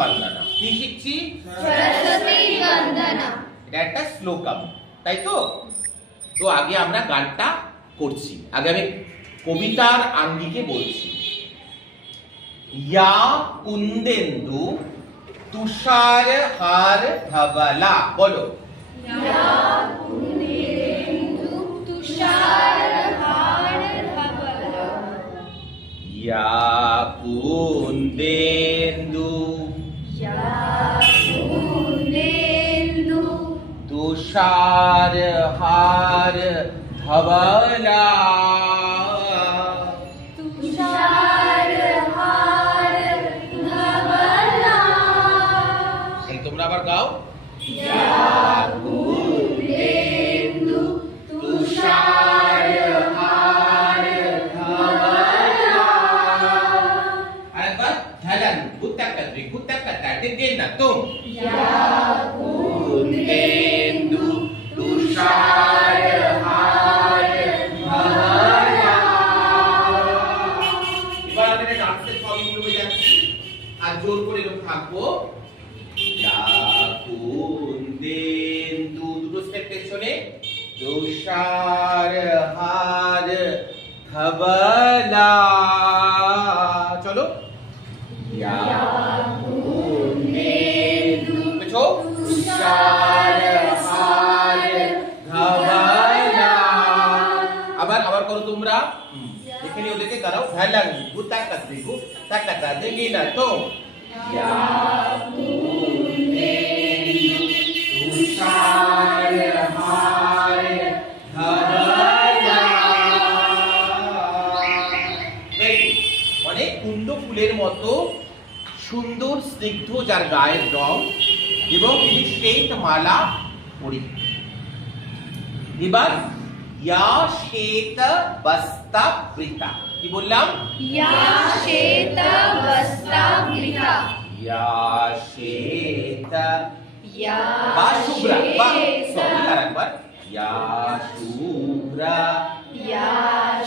বন্দনা কি শিখছি সরস্বতী বন্দনা এটা একটা শ্লোকম তাই তো তো আগে আমরা গানটা করছি আগে আমি কবিতার আঙ্গিকে বলছি या कुंदेन्दु तुषार हार धवला बोलो या कुंदेन्दु तुषार हार धवला या कुंदेन्दु तुषार हार धवला তোমরা আবার গাও या कुंदेन्दु तुषार हार धवला আরেকবার ঢালান গুত্তাকাত্রি দেন না তুম या कुंदेन्दु तुषार हार धवला এবার আমরা ডান্সের ফর্মগুলো যাচ্ছি আর জোর করে এরকম থাকবো या कुंदेन्दु দুটো স্টেপ পেছনে তুষার হার ধবলা চলো या कुंदेन्दु পেছো তুষার হার ধবলা আবার করো তোমরা দেখে নিও দেখে দাঁড়াও ঢালাং গুত্তাকাত্রি দেঙ্গি না তো या तुषार हार धवला মানে কুন্দ ফুলের মতো সুন্দর স্নিগ্ধ যার গায়ের রং এবং তিনি শ্বেত মালা পরিহিত এবার या श्वेत बस्त्रावृता কি বললাম या श्वेत बस्त्रावृता या श्वेत या शुभ्रा सॉरी আরেকবার या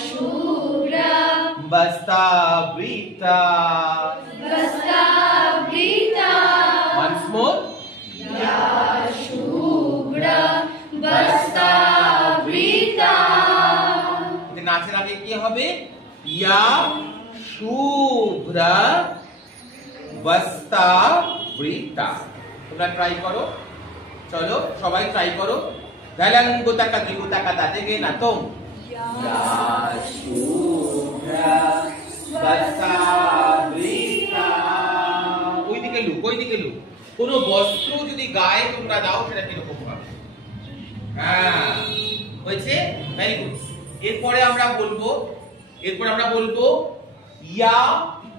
शुभ्रा बस्त्रावृता once more या शुभ्रा बस्त्रावृता নাচের আগে কি হবে या शुभ्रा बस्त्रावृता তোমরা ট্রাই করো চলো সবাই ট্রাই করো ঢালাং গুত্তাকাতা দেখে না তো या शुभ्रा बस्त्रावृता ওইদিকে লুক কোন বস্ত্র যদি গায়ে তোমরা দাও সেটা কিরকম হবে হ্যাঁ হয়েছে ভেরি গুড এরপরে আমরা বলবো या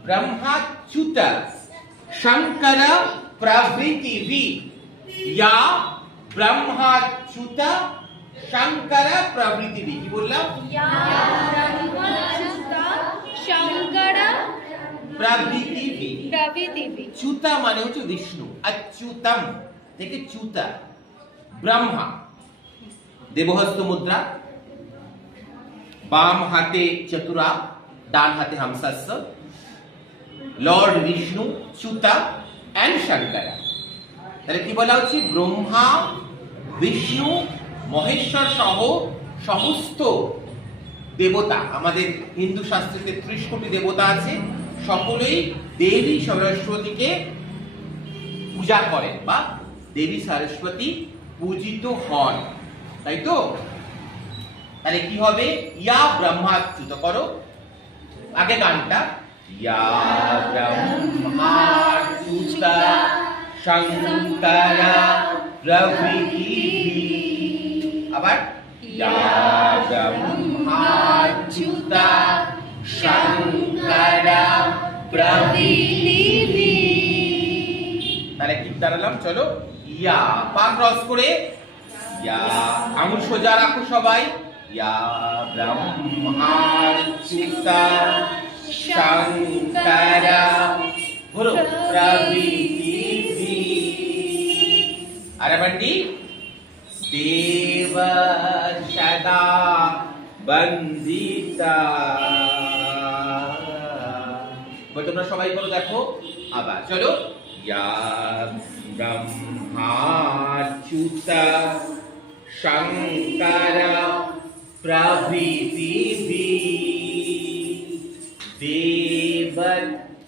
ब्रह्माच्युत शंकर प्रभृति या ब्रह्माच्युत शंकर प्रभृति কি বললাম या ब्रह्माच्युत शंकर प्रभृति চ্যুতা মানে হচ্ছে বিষ্ণু অচ্যুতম থেকে চ্যুতা ব্রহ্মা দেবহস্ত মুদ্রা বাম হাতে চতুরা ডান হাতে হংসস্য লর্ড বিষ্ণু চ্যুতা এন্ড শঙ্কর তাহলে কি বলা হচ্ছে ব্রহ্মা বিষ্ণু মহেশ্বর সহ সমস্ত দেবতা আমাদের হিন্দু শাস্ত্রে ৩০ কোটি দেবতা আছে সকলেই দেবী সরস্বতীকে পূজা করেন বা দেবী সরস্বতী পূজিত হন তাই তো তাহলে কি হবে या ब्रह्माच्युत করো আগে গানটা या ब्रह्माच्युत शंकर प्रभृति আবার या ब्रह्माच्युत शंकर प्रभृति তাহলে কি দাঁড়ালাম চলো या পা ক্রস করে या আঙুল সোজা রাখো সবাই या ब्रह्माच्युत शंकर प्रभृति अरे बंटी देव सदा बंदिता তোমরা সবাই বলো দেখো আবার চলো या ब्रह्माच्युत शंकर प्रभृति देव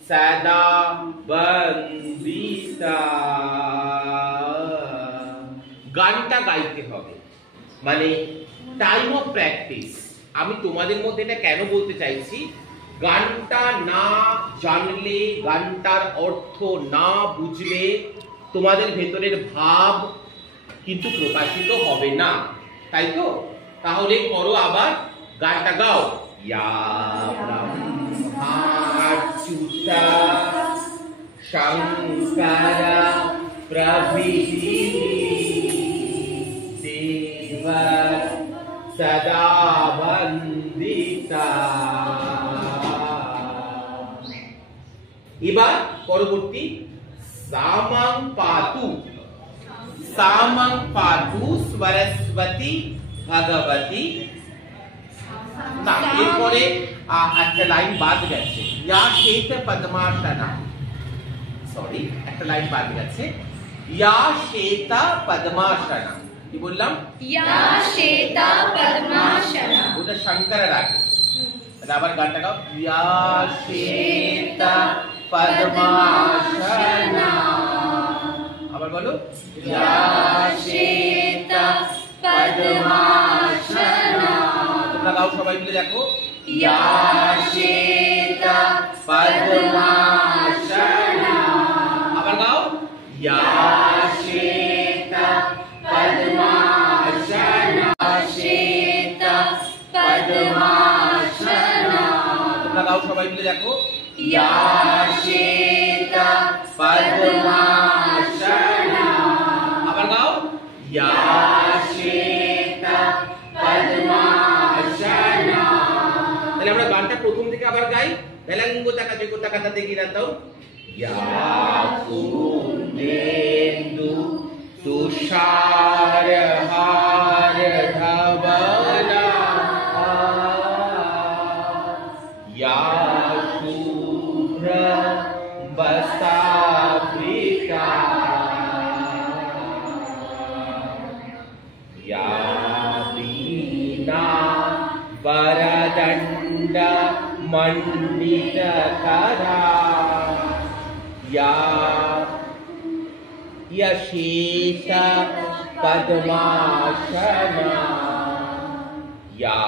सदा वंदिता। গানটা গাইতে হবে, মানে টাইম অফ প্র্যাকটিস। আমি তোমাদের মধ্যে এটা কেন বলতে চাইছি, গানটা না জানলে, গানটার অর্থ না বুঝলে তোমাদের ভেতরের ভাব কিন্তু প্রকাশিত হবে না, তাই তো? তাহলে করো, আবার গানটা গাও। ইয়া ব্রহ্মাচ্যুতা শঙ্কর প্রভৃতি দেব সদা বন্দিতা। এবার পরবর্তী সামাং পাতু। সামাং পাতু সরস্বতী ভগবতী। না, এরপরে একটা লাইন বাদ গেছে, ইয়া শ্বেত পদ্মাসনা। সরি, একটা লাইন বাদ গেছে, ইয়া শ্বেত পদ্মাসনা। কি বললাম? या श्वेता पद्मासना। ওটা শঙ্করের আগে। আবার গানটা গাও। ইয়া শ্বেত পদ্মাসনা। আবার বলো। या श्वेता पद्मासना। তোমরা গাও, সবাই মিলে দেখো। या श्वेता पद्मासना। আবার গাও। ইয়া শ্বেত পদ্মাসনা। श्वेता पद्मासना। তোমরা গাও, সবাই মিলে দেখো। या श्वेता पद्मासना। আবার গাও। ইয়া শ্বেত পদ্মাসনা। তাহলে আমরা গানটা প্রথম থেকে আবার গাই। বেলাঙ্গ টাকা যোগ্য টাকাটা দেখি না তাও। ইয়া কুন্দেন্দু তুষার হার ধবলা ইয়া শুভ্র বস্ত্রাবৃতা ইয়া বীণা বরদণ্ড মণ্ডিতকরা या यशेष पद्मासना या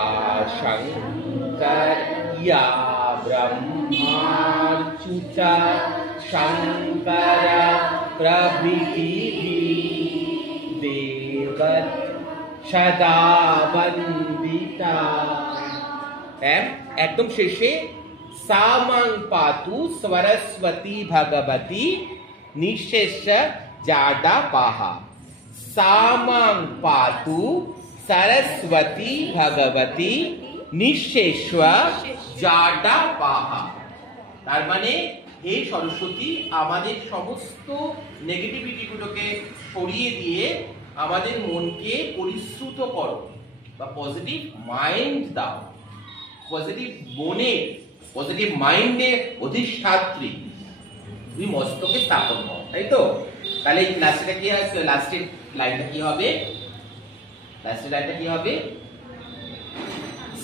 शंकर या ब्रह्माच्युत शंकर प्रभृति देव सदा वंदिता। एकदम शेषे सामं पातु सरस्वती भगवती निशेष जाडा पाहा। सामं पातु सरस्वती भगवती निशेष जाडा पाहा। তার মানে হে সরস্বতী, আমাদের সমস্ত নেগেটিভিটি গুলোকে সরিয়ে দিয়ে আমাদের মনকে পরিশ্রুত করো, বা পজিটিভ মাইন্ড দাও। পজিটিভ মনে, পজিটিভ মাইন্ডে অধিষ্ঠাত্রী তুমি মস্তকে স্থাপন হও, তাই তো? তাহলে লাস্টটা কি আছে? লাস্টের লাইনটা কি হবে? লাস্টের লাইনটা কি হবে?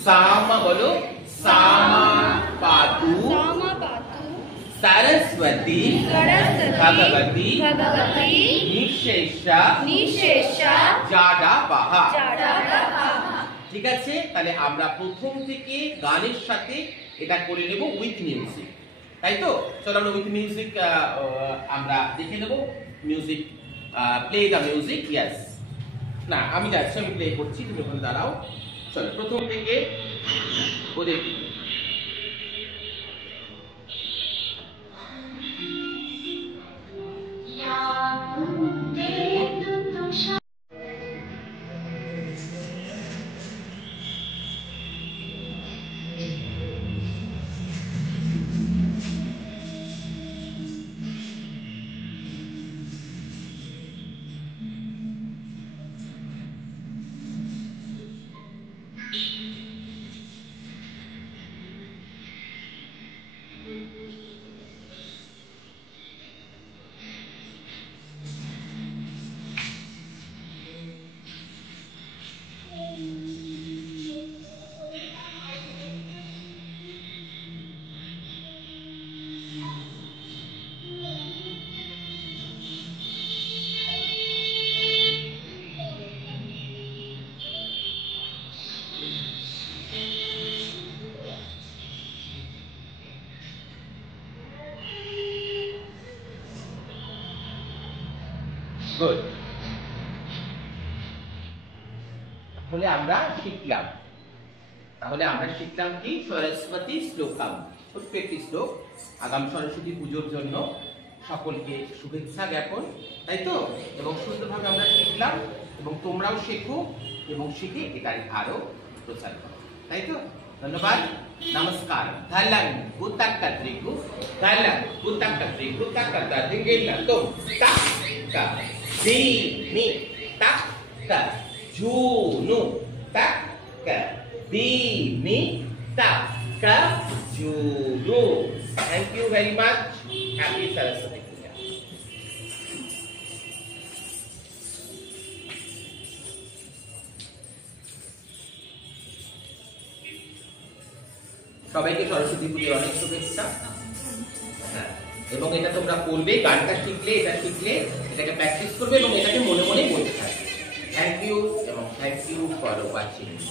সামা বলো। সামা পাতু सरस्वती भगवती निशेषा जाडा पाहा। ঠিক আছে, তাহলে আমরা প্রথম থেকে গানের সাথে এটা করে নেব উইথ মিউজিক, তাই তো? চলো আমরা উইথ মিউজিক আমরা দেখে নেব। Music, play the music. Yes, না আমি যাচ্ছি, আমি প্লে করছি, তুমি ওখানে দাঁড়াও। চলো প্রথম থেকে ও দেখি। গুড। তাহলে আমরা শিখলাম কি সরস্বতী শ্লোকাম, ছোট্ট একটি শ্লোক আগামী সরস্বতী পুজোর জন্য সকলকে শুভেচ্ছা জ্ঞাপন, তাই তো? এবং সুন্দরভাবে আমরা শিখলাম এবং তোমরাও শেখো এবং শিখে এটাই আরো প্রচার করো, তাই তো? ধন্যবাদ, নমস্কার। ধালাং বুতাক কাত্রিকু, ধালাং বুতাক কাত্রিকু, তাকাতা দিঙ্গেলা তো তাক কা দি নি তাক কা জু নু তাক কা di ni ta ka julu. Thank you very much. Happy Saraswati Puja. সবাইকে সরস্বতী পুজোর অনেক শুভেচ্ছা। হ্যাঁ, এবং এটা তোমরা পড়বে, গানটা শিখলে এটাকে প্র্যাকটিস করবে এবং এটাকে মনে মনে বলতে থাকবে। থ্যাংক ইউ এবং থ্যাংক ইউ ফর ওয়াচিং।